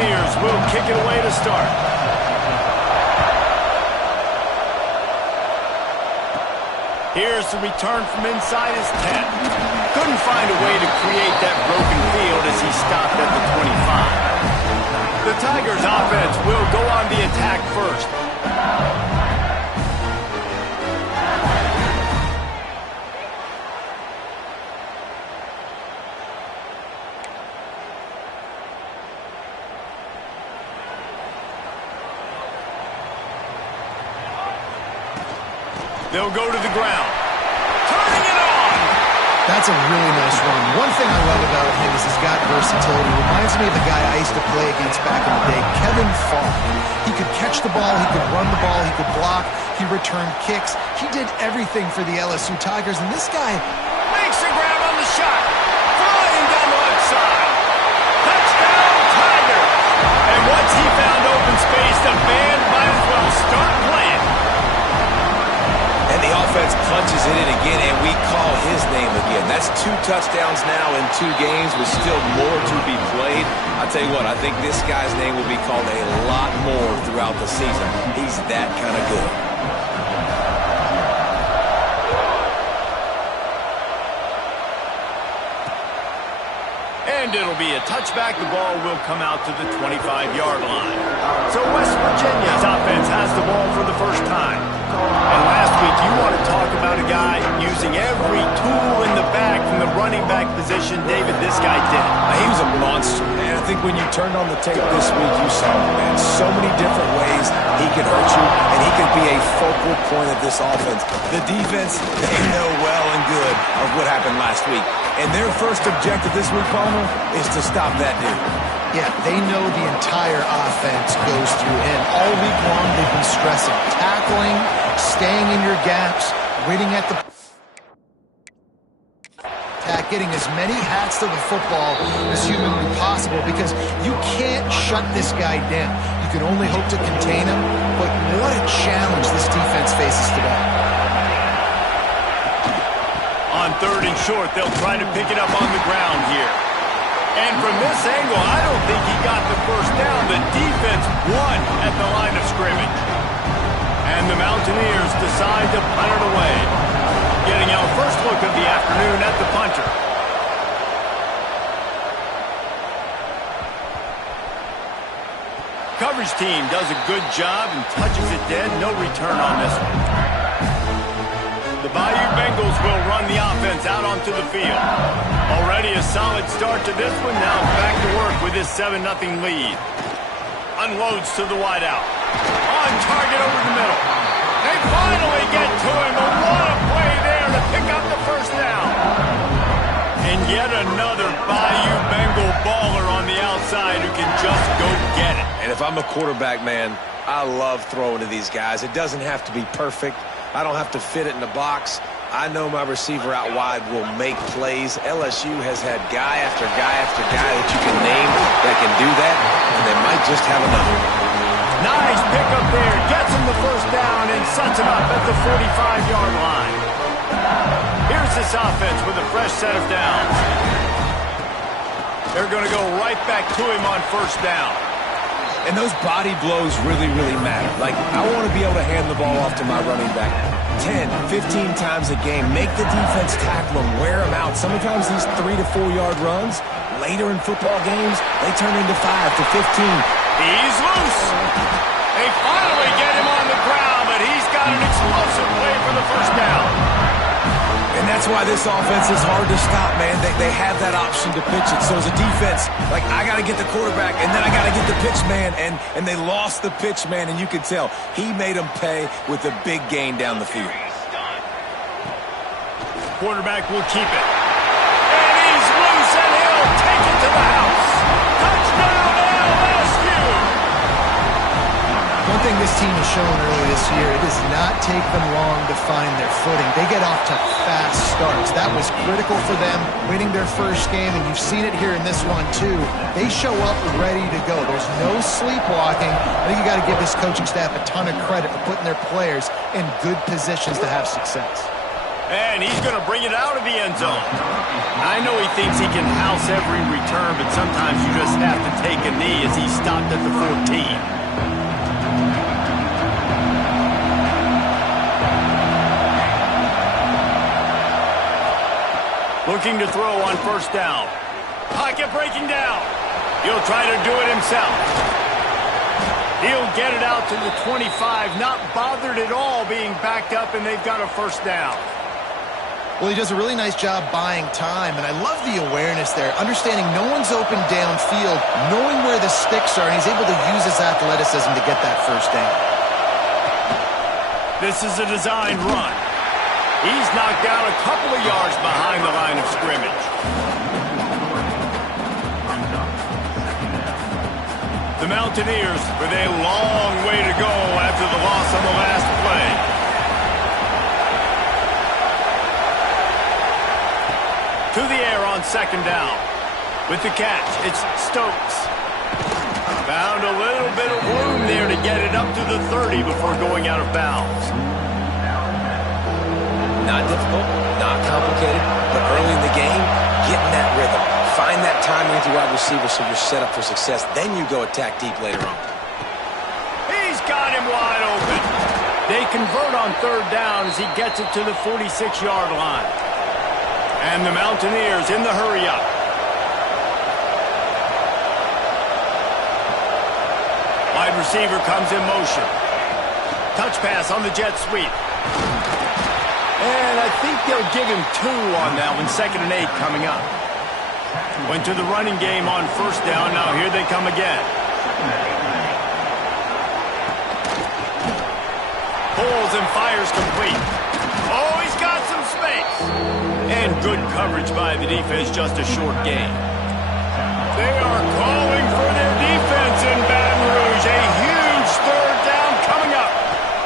Mountaineers will kick it away to start. Here's the return from inside his 10. Couldn't find a way to create that broken field as he stopped at the 25. The Tigers offense will go on the attack first. They'll go to the ground. Turning it on! That's a really nice run. One thing I love about him is he's got versatility. Reminds me of the guy I used to play against back in the day, Kevin Falk. He could catch the ball, he could run the ball, he could block, he returned kicks. He did everything for the LSU Tigers, and this guy makes a grab on the shot. Flying down the left side. Touchdown, Tigers! And once he found open space, the band might as well start playing. And the offense punches it in again, and we call his name again. That's 2 touchdowns now in 2 games with still more to be played. I tell you what, I think this guy's name will be called a lot more throughout the season. He's that kind of good. And it'll be a touchback. The ball will come out to the 25-yard line. So West Virginia's offense has the ball for the first time. And last week, you want to talk about a guy using every tool in the bag from the running back position. David, this guy did. He was a monster, man. I think when you turned on the tape this week, you saw him, man. So many different ways he could hurt you, and he could be a focal point of this offense. The defense, they know well and good of what happened last week. And their first objective this week, Palmer, is to stop that dude. Yeah, they know the entire offense goes through him. All week long, they've been stressing tackling, staying in your gaps, waiting at the attack, getting as many hats to the football as humanly possible, because you can't shut this guy down. You can only hope to contain him, but what a challenge this defense faces today. On 3rd and short, they'll try to pick it up on the ground here. And from this angle, I don't think he got the first down. The defense won at the line of scrimmage. And the Mountaineers decide to punt it away. Getting our first look of the afternoon at the punter. Coverage team does a good job and touches it dead. No return on this one. The Bayou Bengals will run the offense out onto the field. Already a solid start to this one. Now back to work with this 7-0 lead. Unloads to the wideout. On target over the middle. They finally get to him. And what a play there to pick up the first down. And yet another Bayou Bengal baller on the outside who can just go get it. And if I'm a quarterback, man, I love throwing to these guys. It doesn't have to be perfect. I don't have to fit it in the box. I know my receiver out wide will make plays. LSU has had guy after guy after guy that you can name that can do that, and they might just have another. Nice pickup there. Gets him the first down and sets him up at the 45-yard line. Here's this offense with a fresh set of downs. They're going to go right back to him on first down. And those body blows really, really matter. Like, I want to be able to hand the ball off to my running back 10, 15 times a game. Make the defense tackle him, wear him out. Sometimes these 3 to 4 yard runs, later in football games, they turn into 5 to 15. He's loose. They finally get him on the ground, but he's got an explosive play for the first down. And that's why this offense is hard to stop, man. They have that option to pitch it. So as a defense, like, I got to get the quarterback, and then I got to get the pitch man. And they lost the pitch man, and you can tell. He made them pay with a big gain down the field. Quarterback will keep it. And he's loose, and he'll take it to the house. Touchdown, LSU! One thing this team has shown early this year, it does not take them long to find their footing. They get off to fast starts. That was critical for them, winning their first game, and you've seen it here in this one too. They show up ready to go. There's no sleepwalking. I think you got to give this coaching staff a ton of credit for putting their players in good positions to have success. And he's going to bring it out of the end zone. I know he thinks he can house every return, but sometimes you just have to take a knee as he stopped at the 14. Looking to throw on first down. Pocket breaking down. He'll try to do it himself. He'll get it out to the 25, not bothered at all being backed up, and they've got a first down. Well, he does a really nice job buying time, and I love the awareness there, understanding no one's open downfield, knowing where the sticks are, and he's able to use his athleticism to get that first down. This is a designed run. He's knocked down a couple of yards behind the line of scrimmage. The Mountaineers with a long way to go after the loss on the last play. To the air on second down. With the catch, it's Stokes. Found a little bit of room there to get it up to the 30 before going out of bounds. Not difficult, not complicated, but early in the game, getting that rhythm. Find that timing with your wide receiver so you're set up for success. Then you go attack deep later on. He's got him wide open. They convert on third down as he gets it to the 46-yard line. And the Mountaineers in the hurry-up. Wide receiver comes in motion. Touch pass on the jet sweep. And I think they'll give him 2 on that one. 2nd and 8 coming up. Went to the running game on first down. Now here they come again. Pulls and fires complete. Oh, he's got some space. And good coverage by the defense, just a short gain. They are calling for their defense in Baton Rouge. A huge third down coming up.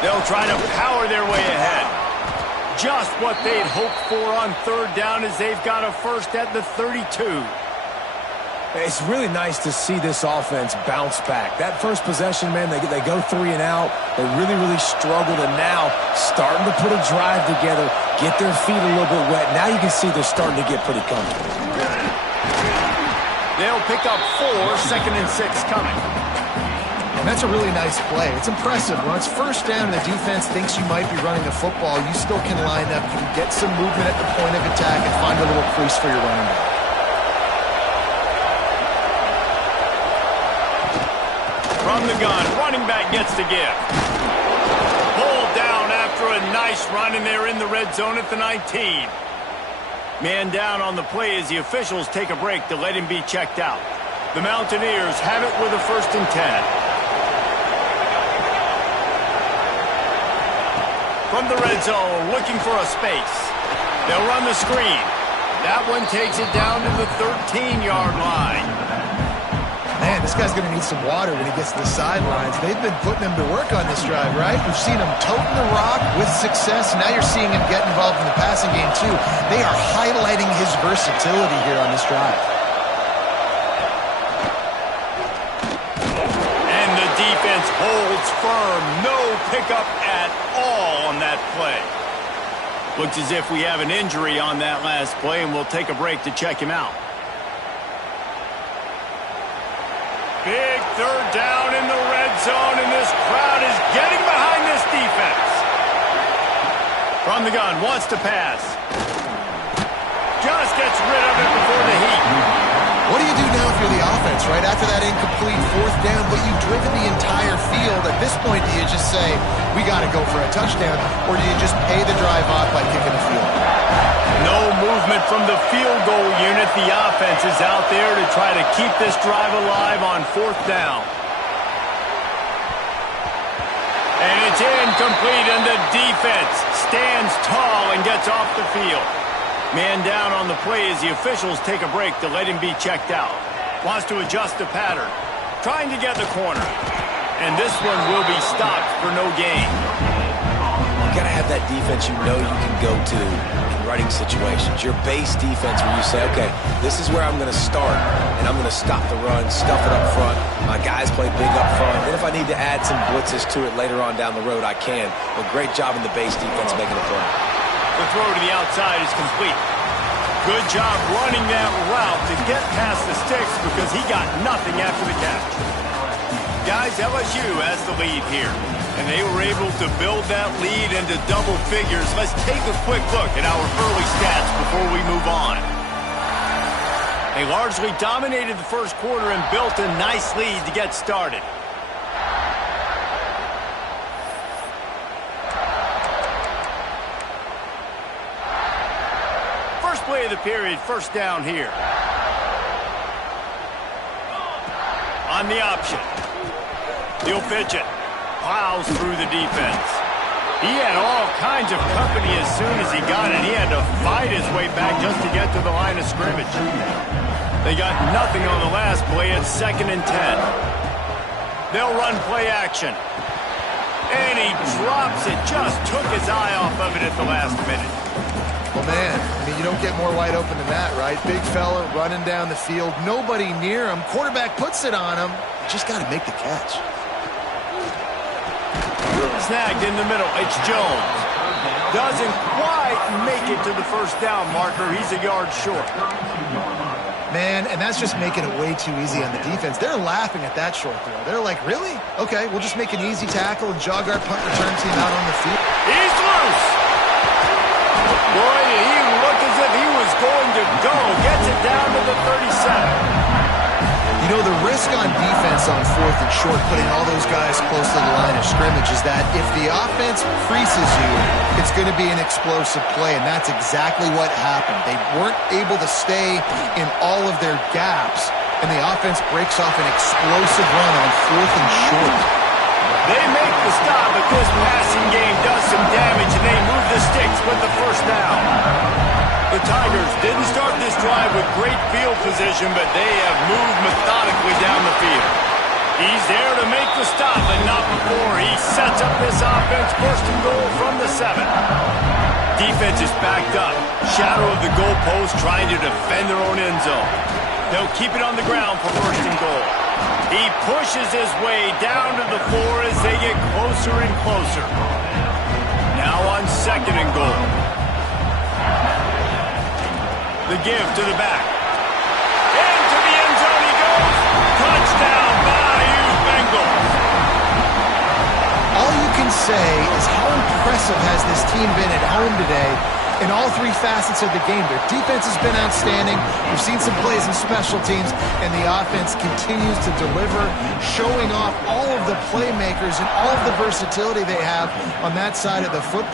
They'll try to power their way ahead. Just what they'd hoped for on third down as they've got a first at the 32. It's really nice to see this offense bounce back. That first possession, man, they go 3 and out. They really struggled, and now starting to put a drive together, get their feet a little bit wet. Now you can see they're starting to get pretty comfortable. They'll pick up 4, 2nd and 6 coming. And that's a really nice play. It's impressive. When it's first down and the defense thinks you might be running the football, you still can line up. You can get some movement at the point of attack and find a little crease for your running back. From the gun, running back gets to give. Pulled down after a nice run, and they're in the red zone at the 19. Man down on the play as the officials take a break to let him be checked out. The Mountaineers have it with a 1st and 10. From the red zone, looking for a space. They'll run the screen. That one takes it down to the 13-yard line. Man, this guy's going to need some water when he gets to the sidelines. They've been putting him to work on this drive, right? We've seen him toting the rock with success. Now you're seeing him get involved in the passing game, too. They are highlighting his versatility here on this drive. And the defense holds firm. No pickup at all on that play. Looks as if we have an injury on that last play, and we'll take a break to check him out. Big third down in the red zone, and this crowd is getting behind this defense. From the gun, wants to pass. Just gets rid of it before the heat. What do you do now if you're the offense, right? After that incomplete 4th down, but you've driven the entire field. At this point, do you just say, we got to go for a touchdown, or do you just pay the drive off by kicking the field? No movement from the field goal unit. The offense is out there to try to keep this drive alive on 4th down. And it's incomplete, and the defense stands tall and gets off the field. Man down on the play as the officials take a break to let him be checked out. Wants to adjust the pattern. Trying to get the corner. And this one will be stopped for no gain. You got to have that defense you know you can go to in running situations. Your base defense where you say, okay, this is where I'm going to start, and I'm going to stop the run, stuff it up front. My guys play big up front. Then if I need to add some blitzes to it later on down the road, I can. But great job in the base defense making a play. The throw to the outside is complete. Good job running that route to get past the sticks because he got nothing after the catch. Guys, LSU has the lead here, and they were able to build that lead into double figures. Let's take a quick look at our early stats before we move on. They largely dominated the first quarter and built a nice lead to get started. First play of the period, first down here. On the option. He'll pitch it. Plows through the defense. He had all kinds of company as soon as he got it. He had to fight his way back just to get to the line of scrimmage. They got nothing on the last play. It's 2nd and 10. They'll run play action. And he drops it. Just took his eye off of it at the last minute. Well, man, I mean, you don't get more wide open than that, right? Big fella running down the field. Nobody near him. Quarterback puts it on him. Just got to make the catch. Snagged in the middle. It's Jones. Doesn't quite make it to the first down marker. He's a yard short. Man, and that's just making it way too easy on the defense. They're laughing at that short throw. They're like, really? Okay, we'll just make an easy tackle and jog our punt return team out on the field. He's loose. Boy, did he look as if he was going to go. Gets it down to the 37. You know, the risk on defense on 4th and short, putting all those guys close to the line of scrimmage, is that if the offense creases you, it's going to be an explosive play, and that's exactly what happened. They weren't able to stay in all of their gaps, and the offense breaks off an explosive run on 4th and short. They make the stop, but this passing game does some damage, and they move the sticks with the first down. The Tigers didn't start this drive with great field position, but they have moved methodically down the field. He's there to make the stop, and not before. He sets up this offense, 1st and goal from the 7. Defense is backed up. Shadow of the goalpost, trying to defend their own end zone. They'll keep it on the ground for 1st and goal. He pushes his way down to the 4 as they get closer and closer. Now on 2nd and goal. The give to the back. Into the end zone he goes. Touchdown, Bayou Bengals. All you can say is how impressive has this team been at home today in all 3 facets of the game. Their defense has been outstanding. We've seen some plays in special teams, and the offense continues to deliver, showing off all of the playmakers and all of the versatility they have on that side of the football.